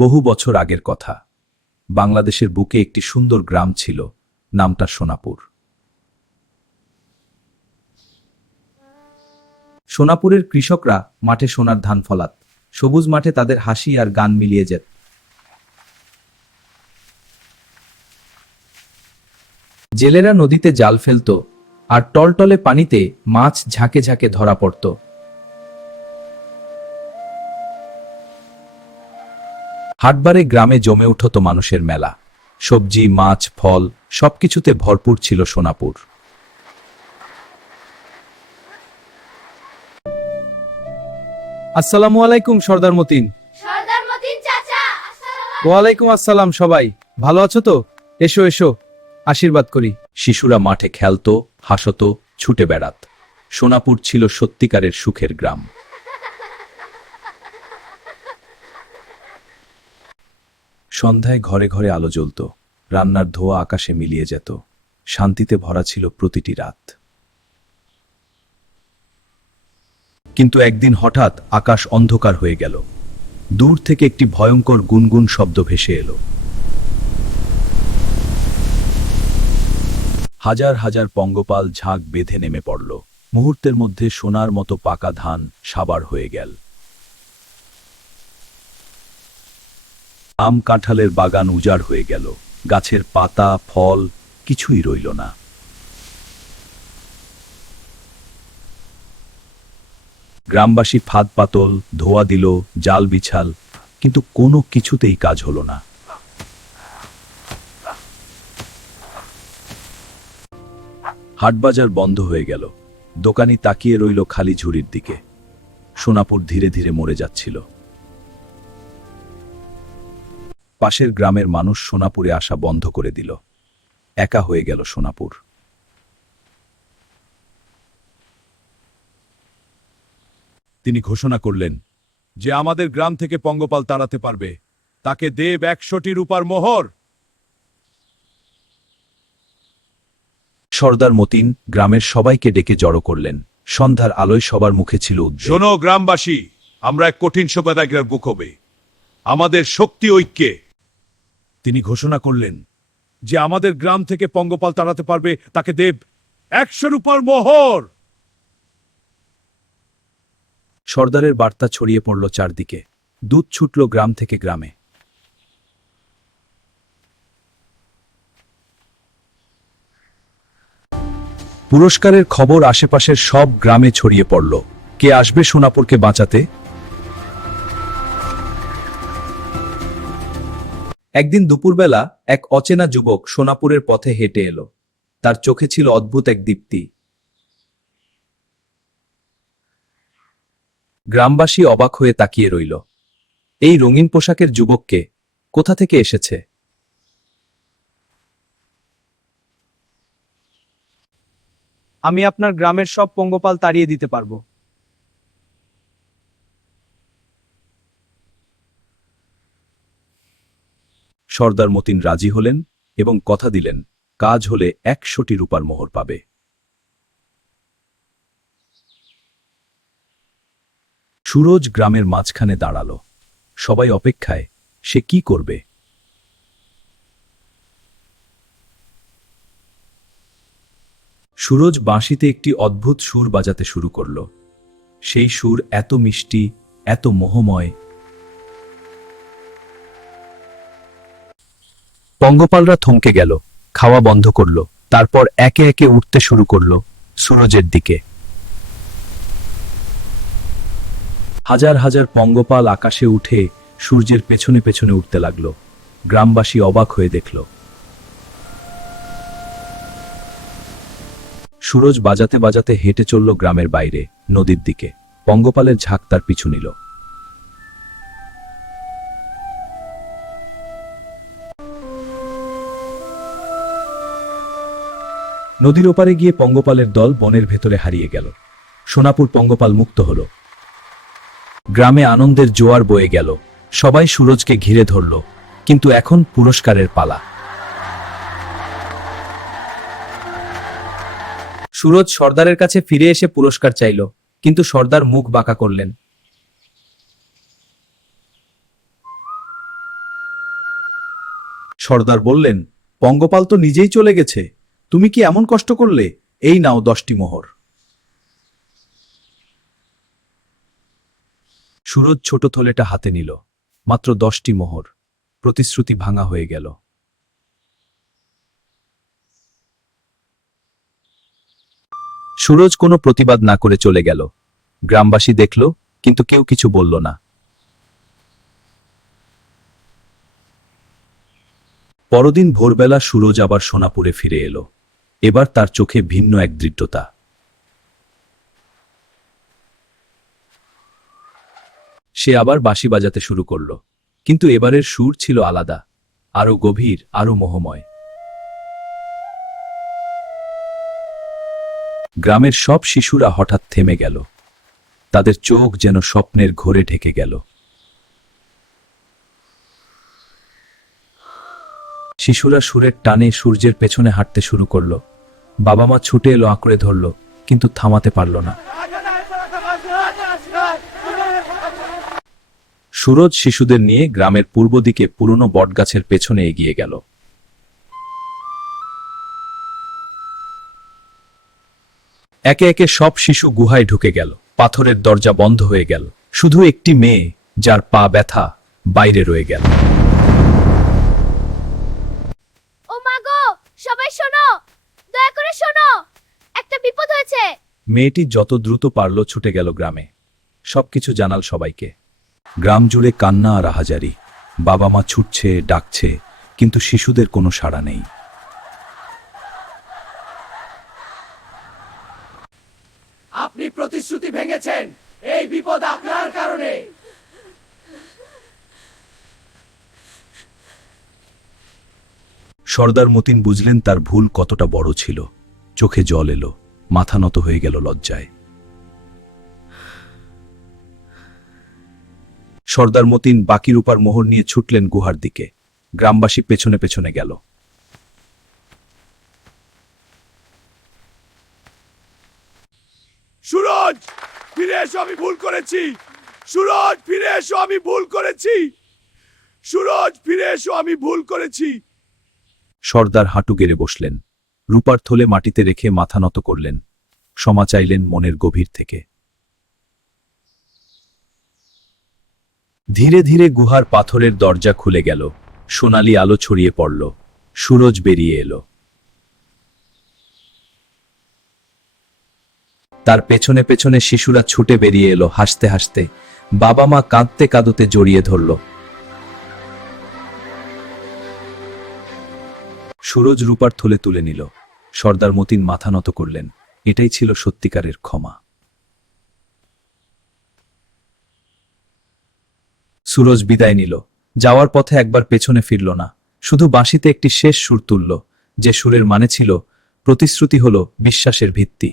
বহু বছর আগের কথা। বাংলাদেশের বুকে একটি সুন্দর গ্রাম ছিল, নামটা সোনাপুর। সোনাপুরের কৃষকরা মাঠে সোনার ধান ফলাত, সবুজ মাঠে তাদের হাসি আর গান মিলিয়ে যেত। জেলেরা নদীতে জাল ফেলত, আর টলটলে পানিতে মাছ ঝাঁকে ঝাঁকে ধরা পড়ত। হাটবারে গ্রামে জমে উঠত মানুষের মেলা, সবজি, মাছ, ফল সবকিছুতে ভরপুর ছিল সোনাপুর। আসসালামু আলাইকুম সর্দার মতিন। সর্দার মতিন চাচা, আসসালামু ওয়ালাইকুম আসসালাম। সবাই ভালো আছো তো? এসো এসো, আশীর্বাদ করি। শিশুরা মাঠে খেলতো, হাসতো, ছুটে বেড়াত। সোনাপুর ছিল সত্যিকারের সুখের গ্রাম। সন্ধ্যায় ঘরে ঘরে আলো জ্বলত, রান্নার ধোঁয়া আকাশে মিলিয়ে যেত। শান্তিতে ভরা ছিল প্রতিটি রাত। কিন্তু একদিন হঠাৎ আকাশ অন্ধকার হয়ে গেল। দূর থেকে একটি ভয়ঙ্কর গুনগুন শব্দ ভেসে এলো। হাজার হাজার পঙ্গপাল ঝাঁক বেঁধে নেমে পড়ল। মুহূর্তের মধ্যে সোনার মতো পাকা ধান সাবার হয়ে গেল। আম কাঁঠালের বাগান উজাড় হয়ে গেল। গাছের পাতা, ফল কিছুই রইল না। গ্রামবাসী ফাঁদ পাতল, ধোয়া দিল, জাল বিছাল, কিন্তু কোনো কিছুতেই কাজ হলো না। হাটবাজার বন্ধ হয়ে গেল। দোকানি তাকিয়ে রইল খালি ঝুড়ির দিকে। সোনাপুর ধীরে ধীরে মরে যাচ্ছিল। পাশের গ্রামের মানুষ সোনাপুরে আসা বন্ধ করে দিল। একা হয়ে গেল সোনাপুর। তিনি ঘোষণা করলেন যে আমাদের গ্রাম থেকে পঙ্গপাল তাড়াতে পারবে তাকে দেব 100টি রূপার মোহর। সর্দার মতিন গ্রামের সবাইকে ডেকে জড়ো করলেন। সন্ধ্যার আলোয় সবার মুখে ছিল উদ্বেগ। শোনো গ্রামবাসী, আমরা এক কঠিন সত্যাগ্রহের মুখ হবে। আমাদের শক্তি ঐক্যে। তিনি ঘোষণা করলেন যে আমাদের গ্রাম থেকে পঙ্গপাল তাড়াতে পারবে তাকে দেব 100 রূপার মোহর। সর্দারের বার্তা ছড়িয়ে পড়ল চারদিকে। দূত ছুটল গ্রাম থেকে গ্রামে। পুরস্কারের খবর আশেপাশের সব গ্রামে ছড়িয়ে পড়ল। কে আসবে সোনাপুরকে বাঁচাতে? একদিন দুপুরবেলা এক অচেনা যুবক সোনাপুরের পথে হেঁটে এলো। তার চোখে ছিল অদ্ভুত এক দীপ্তি। গ্রামবাসী অবাক হয়ে তাকিয়ে রইল। এই রঙিন পোশাকের যুবককে কোথা থেকে এসেছে? আমি আপনার গ্রামের সব পঙ্গপাল তাড়িয়ে দিতে পারবো। সর্দার মতিন রাজি হলেন এবং কথা দিলেন কাজ হলে 100টি রূপার মোহর পাবে। সুরজ গ্রামের মাঝখানে দাঁড়ালো। সবাই অপেক্ষায়, সে কি করবে? সুরজ বাঁশিতে একটি অদ্ভুত সুর বাজাতে শুরু করল। সেই সুর এত মিষ্টি, এত মোহময়। পঙ্গপালরা থমকে গেল, খাওয়া বন্ধ করল। তারপর একে একে উঠতে শুরু করল সুরজের দিকে। হাজার হাজার পঙ্গপাল আকাশে উঠে সূর্যের পেছনে পেছনে উঠতে লাগল। গ্রামবাসী অবাক হয়ে দেখল। সুরজ বাজাতে বাজাতে হেঁটে চলল গ্রামের বাইরে, নদীর দিকে। পঙ্গপালের ঝাঁক তার পিছু নিল। নদীর ওপারে গিয়ে পঙ্গপালের দল বনের ভেতরে হারিয়ে গেল। সোনাপুর পঙ্গপাল মুক্ত হল। গ্রামে আনন্দের জোয়ার বয়ে গেল। সবাই সুরজকে ঘিরে ধরল। কিন্তু এখন পুরস্কারের পালা। সুরজ সর্দারের কাছে ফিরে এসে পুরস্কার চাইল, কিন্তু সর্দার মুখ বাঁকা করলেন। সর্দার বললেন, পঙ্গপাল তো নিজেই চলে গেছে, তুমি কি এমন কষ্ট করলে? এই নাও 10টি মোহর। সুরজ ছোট থলেটা হাতে নিল। মাত্র 10টি মোহর। প্রতিশ্রুতি ভাঙা হয়ে গেল। সুরজ কোনো প্রতিবাদ না করে চলে গেল। গ্রামবাসী দেখল, কিন্তু কেউ কিছু বলল না। পরদিন ভোরবেলা সুরজ আবার সোনাপুরে ফিরে এলো। এবার তার চোখে ভিন্ন এক দৃঢ়তা। সে আবার বাঁশি বাজাতে শুরু করল, কিন্তু এবারের সুর ছিল আলাদা, আরো গভীর, আরো মোহময়। গ্রামের সব শিশুরা হঠাৎ থেমে গেল। তাদের চোখ যেন স্বপ্নের ঘোরে ঢেকে গেল। শিশুরা সুরের টানে সূর্যের পেছনে হাঁটতে শুরু করল। বাবা মা ছুটে এলো, আঁকড়ে ধরল, কিন্তু থামাতে পারল না। সুরজ শিশুদের নিয়ে গ্রামের পূর্ব দিকে পুরনো বটগাছের পেছনে এগিয়ে গেল। একে একে সব শিশু গুহায় ঢুকে গেল। পাথরের দরজা বন্ধ হয়ে গেল। শুধু একটি মেয়ে, যার পা ব্যথা, বাইরে রয়ে গেল। ও মা গো, সবাই শোনো, দয়া করে শোনো, একটা বিপদ হয়েছে। মেয়েটি যত দ্রুত পারল ছুটে গেল গ্রামে। সবকিছু জানাল সবাইকে। গ্রাম জুড়ে কান্না আর আহাজারি। বাবা মা ছুটছে, ডাকছে, কিন্তু শিশুদের কোনো সাড়া নেই। আপনি প্রতিশ্রুতি ভেঙেছেন, এই বিপদ আপনার কারণে। সর্দার মতিন বুঝলেন তার ভুল কতটা বড় ছিল। চোখে জল এলো, মাথা নত হয়ে গেল লজ্জায়। সর্দার মতিন বাকি রূপার মোহর নিয়ে ছুটলেন গুহার দিকে। গ্রামবাসী পেছনে পেছনে গেল। সুরজ, ফিরে এসো, আমি ভুল করেছি। সুরজ, ফিরে এসো, আমি ভুল করেছি। সুরজ, ফিরে এসো, আমি ভুল করেছি। সর্দার হাঁটু গেড়ে বসলেন। রূপার থলে মাটিতে রেখে মাথা নত করলেন। ক্ষমা চাইলেন মনের গভীর থেকে। ধীরে ধীরে গুহার পাথরের দরজা খুলে গেল। সোনালি আলো ছড়িয়ে পড়ল। সুরজ বেরিয়ে এলো। তার পেছনে পেছনে শিশুরা ছুটে বেরিয়ে এলো, হাসতে হাসতে। বাবা মা কাঁদতে কাঁদতে জড়িয়ে ধরল। সুরজ রূপার থলে তুলে নিল। সর্দার মতিন মাথা নত করলেন। এটাই ছিল সত্যিকারের ক্ষমা। সুরজ বিদায় নিল। যাওয়ার পথে একবার পেছনে ফিরল না। শুধু বাঁশিতে একটি শেষ সুর তুলল, যে সুরের মানে ছিল, প্রতিশ্রুতি হলো বিশ্বাসের ভিত্তি।